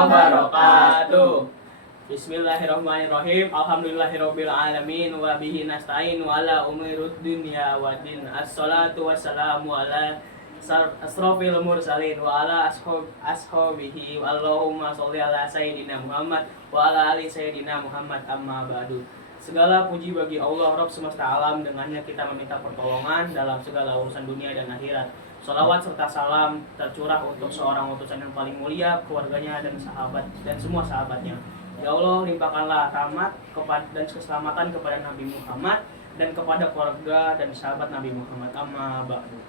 wabarakatuh. Bismillahirrahmanirrahim. Alhamdulillahirabbil alamin wa bihi nasta'in wa ala umurud dunya waddin. Assalatu wassalamu ala asrofil mursalin wa ala ashabihi. Allahumma sholli ala sayyidina Muhammad wa ala ali sayyidina Muhammad, amma ba'du. Segala puji bagi Allah Rabb semesta alam, dengannya kita meminta pertolongan dalam segala urusan dunia dan akhirat. Sholawat serta salam tercurah untuk seorang utusan yang paling mulia, keluarganya dan sahabat dan semua sahabatnya. Ya Allah, limpahkanlah rahmat dan keselamatan kepada Nabi Muhammad dan kepada keluarga dan sahabat Nabi Muhammad, amma ba'du.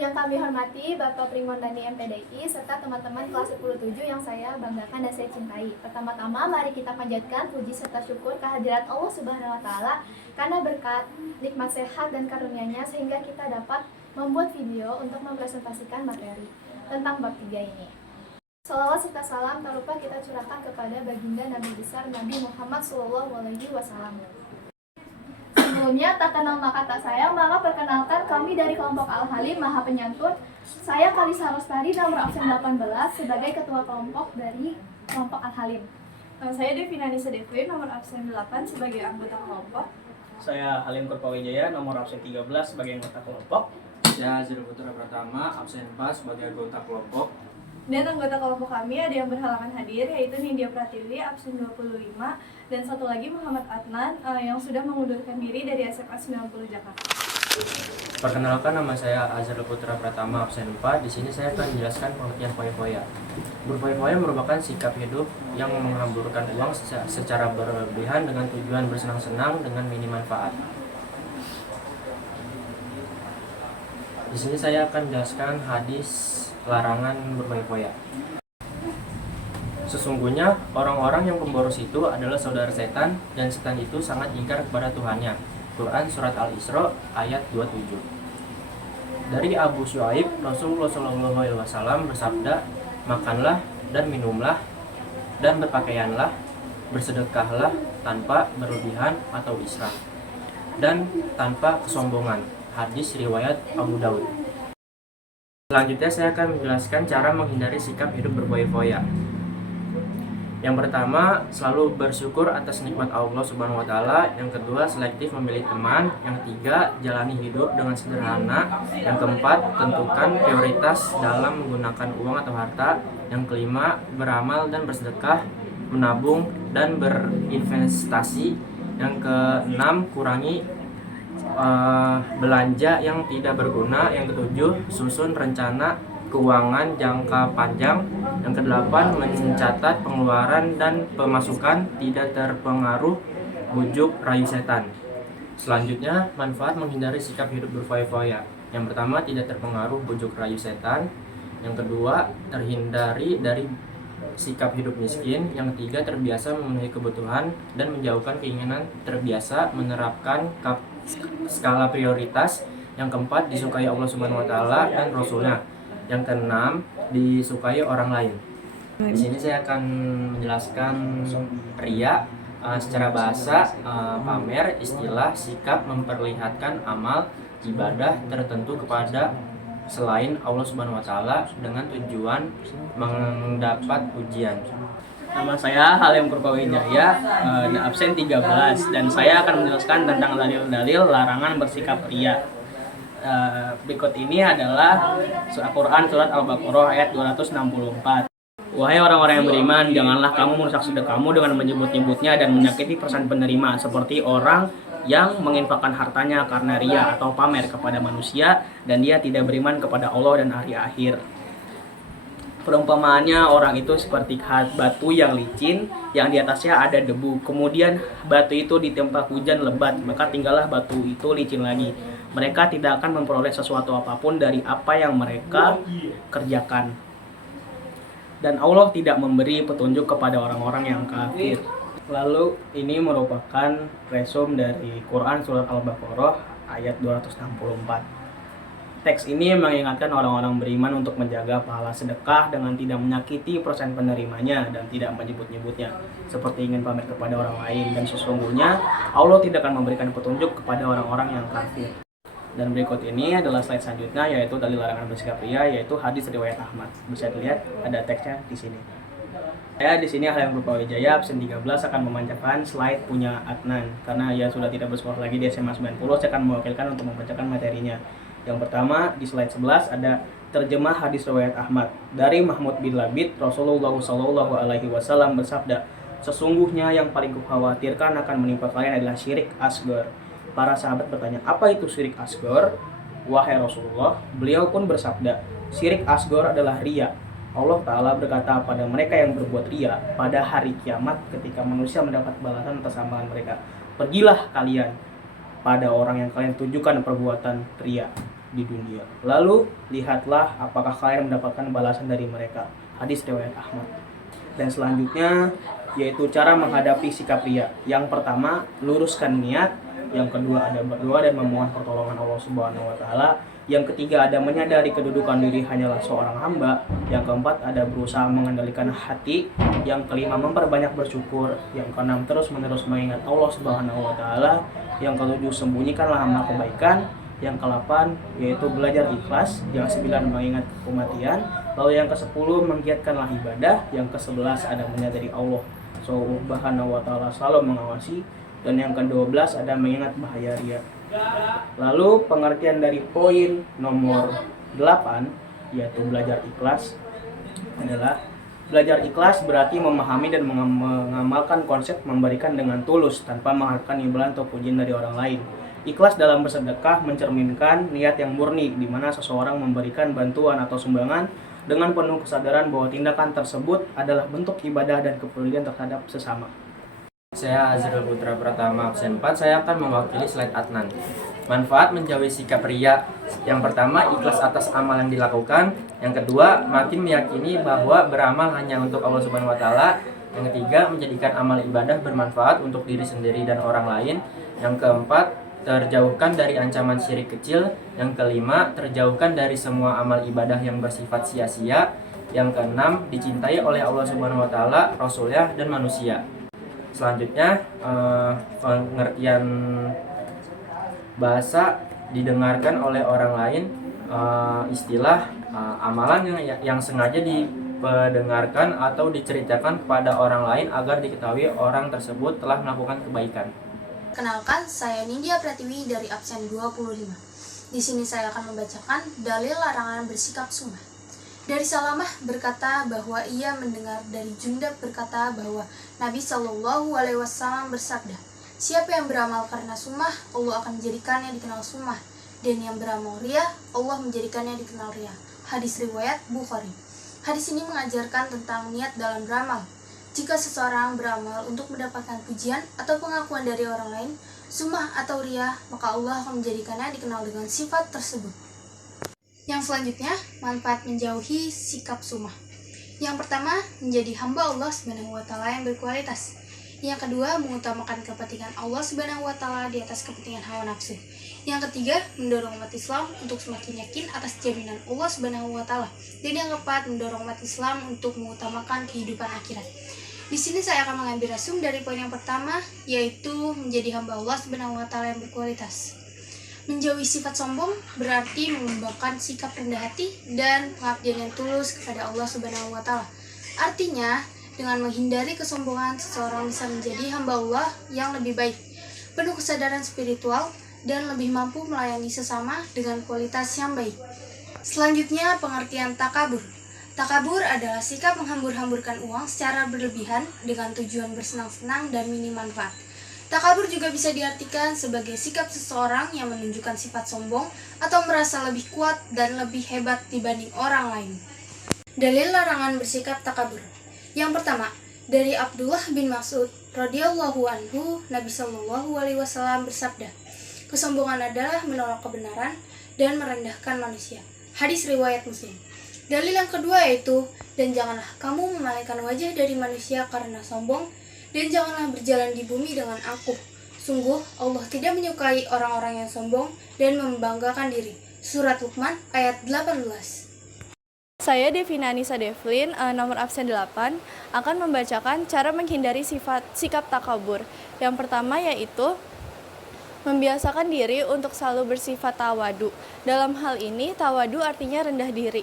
Yang kami hormati Bapak Primondani MPDI serta teman-teman kelas 17 yang saya banggakan dan saya cintai. Pertama-tama mari kita panjatkan puji serta syukur kehadirat Allah Subhanahu wa taala karena berkat nikmat sehat dan karunia-Nya sehingga kita dapat membuat video untuk mempresentasikan materi tentang bab 3 ini. Sholawat serta salam tak lupa kita curahkan kepada baginda Nabi besar Nabi Muhammad SAW. Sebelumnya, tak kenal maka tak sayang, maka perkenalkan kami dari kelompok Al-Halim Maha Penyantun. Saya Kalisa Rostari, nomor absen 18, sebagai ketua kelompok dari kelompok Al-Halim. Saya Devina Nisa Devin, nomor absen 8, sebagai anggota kelompok. Saya Halim Kurpawijaya, nomor absen 13, sebagai anggota kelompok. Saya Azril Putra Pratama, absen 4, sebagai anggota kelompok. Dan anggota kelompok kami ada yang berhalangan hadir, yaitu Nindya Pratiwi, absen 25, dan satu lagi Muhammad Adnan yang sudah mengundurkan diri dari SMA 90 Jakarta. Perkenalkan, nama saya Azril Putra Pratama, absen 4. Di sini saya akan menjelaskan pengertian foya-foya. Berfoya-foya merupakan sikap hidup yang menghamburkan uang secara berlebihan dengan tujuan bersenang-senang dengan minim manfaat. Di sini saya akan menjelaskan hadis larangan berfoya-foya. Sesungguhnya orang-orang yang pemboros itu adalah saudara setan, dan setan itu sangat ingkar kepada Tuhannya. Quran Surat Al-Isra ayat 27. Dari Abu Syuaib, Rasulullah SAW bersabda, makanlah dan minumlah dan berpakaianlah, bersedekahlah tanpa berlebihan atau israf, dan tanpa kesombongan. Hadis riwayat Abu Daud. Selanjutnya saya akan menjelaskan cara menghindari sikap hidup berfoya-foya. Yang pertama, selalu bersyukur atas nikmat Allah Subhanahu wa taala. Yang kedua, selektif memilih teman. Yang ketiga, jalani hidup dengan sederhana. Yang keempat, tentukan prioritas dalam menggunakan uang atau harta. Yang kelima, beramal dan bersedekah, menabung dan berinvestasi. Yang keenam, kurangi belanja yang tidak berguna. Yang ketujuh, susun rencana keuangan jangka panjang. Yang kedelapan, mencatat pengeluaran dan pemasukan, tidak terpengaruh bujuk rayu setan. Selanjutnya, manfaat menghindari sikap hidup berfoya-foya. Yang pertama, tidak terpengaruh bujuk rayu setan. Yang kedua, terhindari dari sikap hidup miskin. Yang ketiga, terbiasa memenuhi kebutuhan dan menjauhkan keinginan, terbiasa menerapkan skala prioritas. Yang keempat, disukai Allah Subhanahu wa taala dan Rasulnya. Yang keenam, disukai orang lain. Di sini saya akan menjelaskan riya secara bahasa, pamer, istilah, sikap memperlihatkan amal ibadah tertentu kepada selain Allah Subhanahu wa taala dengan tujuan mendapat pujian. Nama saya Halim Kurpawijaya, absen 13, dan saya akan menjelaskan tentang dalil-dalil larangan bersikap riya. Berikut ini adalah Al-Quran Surat Al-Baqarah ayat 264. Wahai orang-orang yang beriman, janganlah kamu merusak sedekahmu dengan menyebut-nyebutnya dan menyakiti perasaan penerima, seperti orang yang menginfakkan hartanya karena riya atau pamer kepada manusia, dan dia tidak beriman kepada Allah dan hari akhir. Perumpamaannya, orang itu seperti batu yang licin yang di atasnya ada debu. Kemudian batu itu ditempa hujan lebat, maka tinggallah batu itu licin lagi. Mereka tidak akan memperoleh sesuatu apapun dari apa yang mereka kerjakan. Dan Allah tidak memberi petunjuk kepada orang-orang yang kafir. Lalu ini merupakan resum dari Quran Surat Al-Baqarah ayat 264. Teks ini mengingatkan orang-orang beriman untuk menjaga pahala sedekah dengan tidak menyakiti perasaan penerimanya dan tidak menyebut-nyebutnya, seperti ingin pamer kepada orang lain. Dan sesungguhnya Allah tidak akan memberikan petunjuk kepada orang-orang yang kafir. Dan berikut ini adalah slide selanjutnya, yaitu dalil larangan bersikap ria, yaitu hadis riwayat Ahmad. Bisa dilihat ada teksnya di sini. Saya di sini Ahlan Rupa Wijaya absen 13 akan memancarkan slide punya Adnan karena ia sudah tidak bersekolah lagi di SMA 90. Saya akan mewakilkan untuk membacakan materinya. Yang pertama di slide 11 ada terjemah hadis riwayat Ahmad dari Mahmud bin Labid. Rasulullah Shallallahu Alaihi Wasallam bersabda, sesungguhnya yang paling kukhawatirkan akan menimpa kalian adalah syirik asgar. Para sahabat bertanya, apa itu syirik asgar? Wahai Rasulullah, beliau pun bersabda, syirik asgar adalah ria. Allah Ta'ala berkata pada mereka yang berbuat ria pada hari kiamat ketika manusia mendapat balasan atas amalan mereka, pergilah kalian pada orang yang kalian tunjukkan perbuatan ria di dunia, lalu lihatlah apakah kalian mendapatkan balasan dari mereka. Hadis riwayat Ahmad. Dan selanjutnya yaitu cara menghadapi sikap ria. Yang pertama, luruskan niat. Yang kedua, ada berdoa dan memohon pertolongan Allah Subhanahu wa Ta'ala. Yang ketiga, ada menyadari kedudukan diri hanyalah seorang hamba. Yang keempat, ada berusaha mengendalikan hati. Yang kelima, memperbanyak bersyukur. Yang keenam, terus-menerus mengingat Allah Subhanahu wa Ta'ala. Yang ketujuh, sembunyikanlah amal kebaikan. Yang ke-8 yaitu belajar ikhlas. Yang ke-9, mengingat kematian. Lalu yang ke-10, menggiatkanlah ibadah. Yang ke-11, ada menyadari Allah Subhanahu wa Ta'ala selalu mengawasi. Dan yang ke-12 ada mengingat bahaya ria. Lalu pengertian dari poin nomor 8 yaitu belajar ikhlas adalah belajar ikhlas berarti memahami dan mengamalkan konsep memberikan dengan tulus tanpa mengharapkan imbalan atau pujian dari orang lain. Ikhlas dalam bersedekah mencerminkan niat yang murni di mana seseorang memberikan bantuan atau sumbangan dengan penuh kesadaran bahwa tindakan tersebut adalah bentuk ibadah dan kepedulian terhadap sesama. Saya Azrul Putra Pratama absen 4. Saya akan mewakili slide Adnan. Manfaat menjauhi sikap ria. Yang pertama, ikhlas atas amal yang dilakukan. Yang kedua, makin meyakini bahwa beramal hanya untuk Allah Subhanahu wa Ta'ala. Yang ketiga, menjadikan amal ibadah bermanfaat untuk diri sendiri dan orang lain. Yang keempat, terjauhkan dari ancaman syirik kecil. Yang kelima, terjauhkan dari semua amal ibadah yang bersifat sia-sia. Yang keenam, dicintai oleh Allah Subhanahu wa Ta'ala, Rasulnya dan manusia. Selanjutnya, pengertian bahasa didengarkan oleh orang lain. Istilah amalan yang sengaja didengarkan atau diceritakan kepada orang lain agar diketahui orang tersebut telah melakukan kebaikan. Kenalkan, saya Nindya Pratiwi dari absen 25. Di sini saya akan membacakan dalil larangan bersikap sumah. Dari Salamah berkata bahwa ia mendengar dari Jundab berkata bahwa Nabi Shallallahu Alaihi Wasallam bersabda, siapa yang beramal karena sumah, Allah akan menjadikannya dikenal sumah, dan yang beramal ria, Allah menjadikannya dikenal ria. Hadis riwayat Bukhari. Hadis ini mengajarkan tentang niat dalam beramal. Jika seseorang beramal untuk mendapatkan pujian atau pengakuan dari orang lain, sumah atau ria, maka Allah akan menjadikannya dikenal dengan sifat tersebut. Yang selanjutnya, manfaat menjauhi sikap sumah. Yang pertama, menjadi hamba Allah Subhanahu wa Ta'ala yang berkualitas. Yang kedua, mengutamakan kepentingan Allah Subhanahu wa Ta'ala di atas kepentingan hawa nafsu. Yang ketiga, mendorong umat Islam untuk semakin yakin atas jaminan Allah Subhanahu wa Ta'ala. Dan yang keempat, mendorong umat Islam untuk mengutamakan kehidupan akhirat. Di sini saya akan mengambil resum dari poin yang pertama, yaitu menjadi hamba Allah Subhanahu wa Ta'ala yang berkualitas. Menjauhi sifat sombong berarti mengembangkan sikap rendah hati dan pengabdian yang tulus kepada Allah Subhanahu wa Ta'ala. Artinya, dengan menghindari kesombongan, seseorang bisa menjadi hamba Allah yang lebih baik, penuh kesadaran spiritual, dan lebih mampu melayani sesama dengan kualitas yang baik. Selanjutnya, pengertian takabur. Takabur adalah sikap menghambur-hamburkan uang secara berlebihan dengan tujuan bersenang-senang dan minim manfaat. Takabur juga bisa diartikan sebagai sikap seseorang yang menunjukkan sifat sombong atau merasa lebih kuat dan lebih hebat dibanding orang lain. Dalil larangan bersikap takabur. Yang pertama, dari Abdullah bin Mas'ud radhiyallahu anhu, Nabi Shallallahu Alaihi Wasallam bersabda, kesombongan adalah menolak kebenaran dan merendahkan manusia. Hadis riwayat Muslim. Dalil yang kedua yaitu, dan janganlah kamu memalingkan wajah dari manusia karena sombong, dan janganlah berjalan di bumi dengan angkuh. Sungguh, Allah tidak menyukai orang-orang yang sombong dan membanggakan diri. Surat Luqman ayat 18. Saya Devina Anissa Devlin, nomor absen 8, akan membacakan cara menghindari sikap takabur. Yang pertama yaitu Membiasakan diri untuk selalu bersifat tawadu. Dalam hal ini, tawadu artinya rendah diri.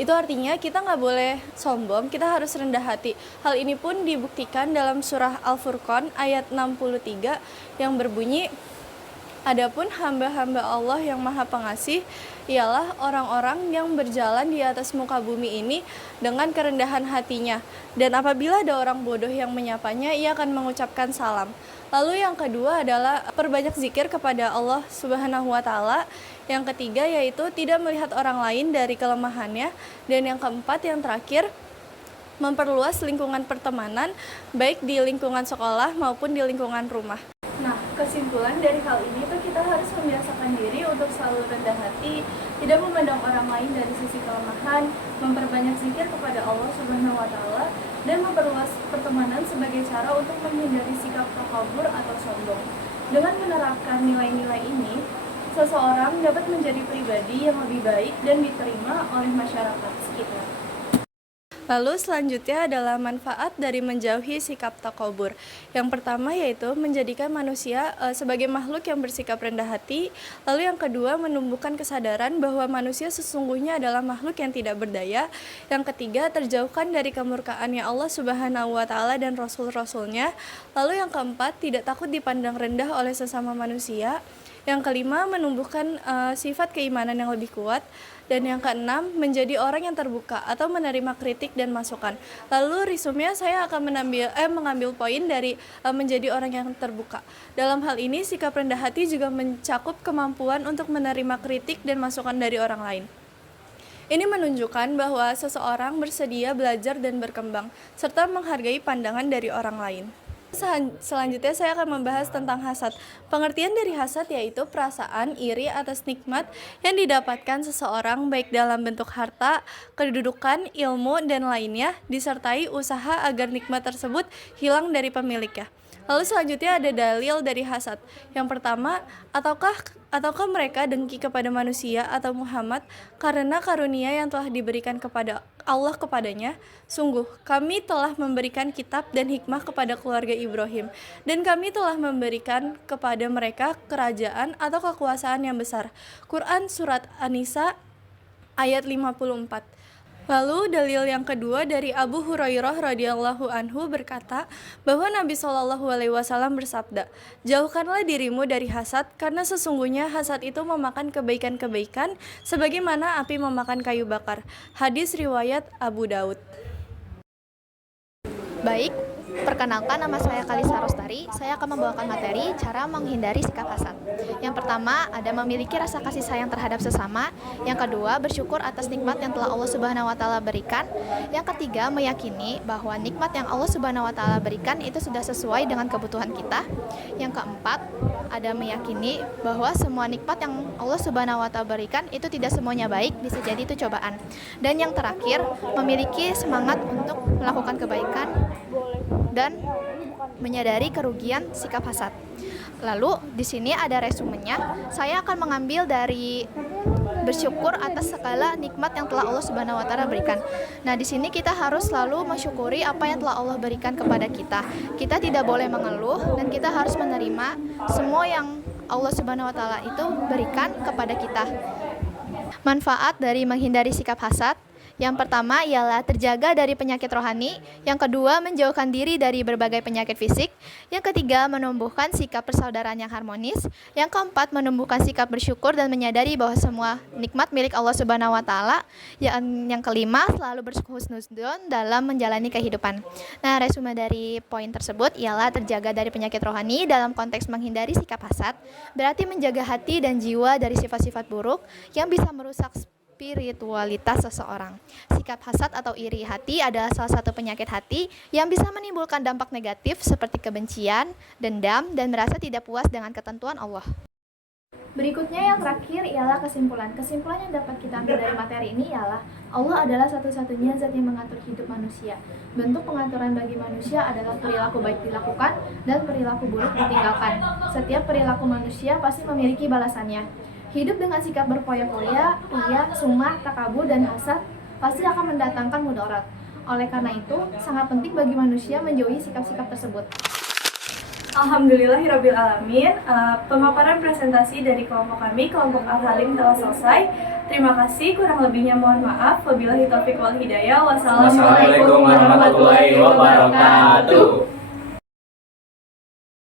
Itu artinya kita nggak boleh sombong, kita harus rendah hati. Hal ini pun dibuktikan dalam surah Al-Furqan ayat 63 yang berbunyi, "Adapun hamba-hamba Allah yang Maha Pengasih ialah orang-orang yang berjalan di atas muka bumi ini dengan kerendahan hatinya. Dan apabila ada orang bodoh yang menyapanya, ia akan mengucapkan salam." Lalu yang kedua adalah perbanyak zikir kepada Allah Subhanahu wa Ta'ala. Yang ketiga yaitu tidak melihat orang lain dari kelemahannya. Dan yang keempat, yang terakhir, memperluas lingkungan pertemanan baik di lingkungan sekolah maupun di lingkungan rumah. Nah, kesimpulan dari hal ini tuh kita harus membiasakan diri untuk selalu rendah hati, tidak memandang orang lain dari sisi kelemahan, memperbanyak zikir kepada Allah Subhanahu wa Ta'ala, dan memperluas pertemanan sebagai cara untuk menghindari sikap takabur atau sombong. Dengan menerapkan nilai-nilai ini, seseorang dapat menjadi pribadi yang lebih baik dan diterima oleh masyarakat sekitar. Lalu selanjutnya adalah manfaat dari menjauhi sikap takabur. Yang pertama yaitu menjadikan manusia sebagai makhluk yang bersikap rendah hati. Lalu yang kedua, menumbuhkan kesadaran bahwa manusia sesungguhnya adalah makhluk yang tidak berdaya. Yang ketiga, terjauhkan dari kemurkaannya Allah Subhanahu wa Ta'ala dan Rasul-Rasulnya. Lalu yang keempat, tidak takut dipandang rendah oleh sesama manusia. Yang kelima, menumbuhkan sifat keimanan yang lebih kuat. Dan yang keenam, menjadi orang yang terbuka atau menerima kritik dan masukan. Lalu resumenya saya akan mengambil poin dari menjadi orang yang terbuka. Dalam hal ini, sikap rendah hati juga mencakup kemampuan untuk menerima kritik dan masukan dari orang lain. Ini menunjukkan bahwa seseorang bersedia belajar dan berkembang, serta menghargai pandangan dari orang lain. Selanjutnya saya akan membahas tentang hasad. Pengertian dari hasad yaitu perasaan iri atas nikmat yang didapatkan seseorang baik dalam bentuk harta, kedudukan, ilmu, dan lainnya, disertai usaha agar nikmat tersebut hilang dari pemiliknya. Lalu selanjutnya ada dalil dari hasad. Yang pertama, ataukah mereka dengki kepada manusia atau Muhammad karena karunia yang telah diberikan kepada Allah kepadanya? Sungguh, kami telah memberikan kitab dan hikmah kepada keluarga Ibrahim, dan kami telah memberikan kepada mereka kerajaan atau kekuasaan yang besar. Quran Surat An-Nisa ayat 54. Lalu dalil yang kedua dari Abu Hurairah radhiyallahu anhu berkata bahwa Nabi SAW bersabda, "Jauhkanlah dirimu dari hasad, karena sesungguhnya hasad itu memakan kebaikan-kebaikan sebagaimana api memakan kayu bakar." Hadis riwayat Abu Daud. Baik, perkenalkan, nama saya Kalisa Rostari. Saya akan membawakan materi cara menghindari sikap hasad. Yang pertama, ada memiliki rasa kasih sayang terhadap sesama. Yang kedua, bersyukur atas nikmat yang telah Allah Subhanahu wa Ta'ala berikan. Yang ketiga, meyakini bahwa nikmat yang Allah Subhanahu wa Ta'ala berikan itu sudah sesuai dengan kebutuhan kita. Yang keempat, ada meyakini bahwa semua nikmat yang Allah Subhanahu wa Ta'ala berikan itu tidak semuanya baik, bisa jadi itu cobaan. Dan yang terakhir, memiliki semangat untuk melakukan kebaikan dan menyadari kerugian sikap hasad. Lalu di sini ada resumenya. Saya akan mengambil dari bersyukur atas segala nikmat yang telah Allah Subhanahu wa Ta'ala berikan. Nah, di sini kita harus selalu mensyukuri apa yang telah Allah berikan kepada kita. Kita tidak boleh mengeluh dan kita harus menerima semua yang Allah Subhanahu wa Ta'ala itu berikan kepada kita. Manfaat dari menghindari sikap hasad. Yang pertama ialah terjaga dari penyakit rohani. Yang kedua, menjauhkan diri dari berbagai penyakit fisik. Yang ketiga, menumbuhkan sikap persaudaraan yang harmonis. Yang keempat, menumbuhkan sikap bersyukur dan menyadari bahwa semua nikmat milik Allah Subhanahu wa Ta'ala. Yang kelima, selalu berhusnudzon dalam menjalani kehidupan. Nah, resume dari poin tersebut ialah terjaga dari penyakit rohani dalam konteks menghindari sikap hasad, berarti menjaga hati dan jiwa dari sifat-sifat buruk yang bisa merusak spiritualitas seseorang. Sikap hasad atau iri hati adalah salah satu penyakit hati yang bisa menimbulkan dampak negatif seperti kebencian, dendam, dan merasa tidak puas dengan ketentuan Allah. Berikutnya yang terakhir ialah kesimpulan. Kesimpulan yang dapat kita ambil dari materi ini ialah Allah adalah satu-satunya zat yang mengatur hidup manusia. Bentuk pengaturan bagi manusia adalah perilaku baik dilakukan dan perilaku buruk ditinggalkan. Setiap perilaku manusia pasti memiliki balasannya. Hidup dengan sikap berpoya-poya, riya, sum'ah, takabur, dan hasad pasti akan mendatangkan mudarat. Oleh karena itu, sangat penting bagi manusia menjauhi sikap-sikap tersebut. Alhamdulillahirrabbilalamin. Pemaparan presentasi dari kelompok kami, kelompok Al-Halim telah selesai. Terima kasih, kurang lebihnya mohon maaf. Wabillahi taufiq wal hidayah. Wassalamualaikum Wassalamualaikum warahmatullahi wabarakatuh.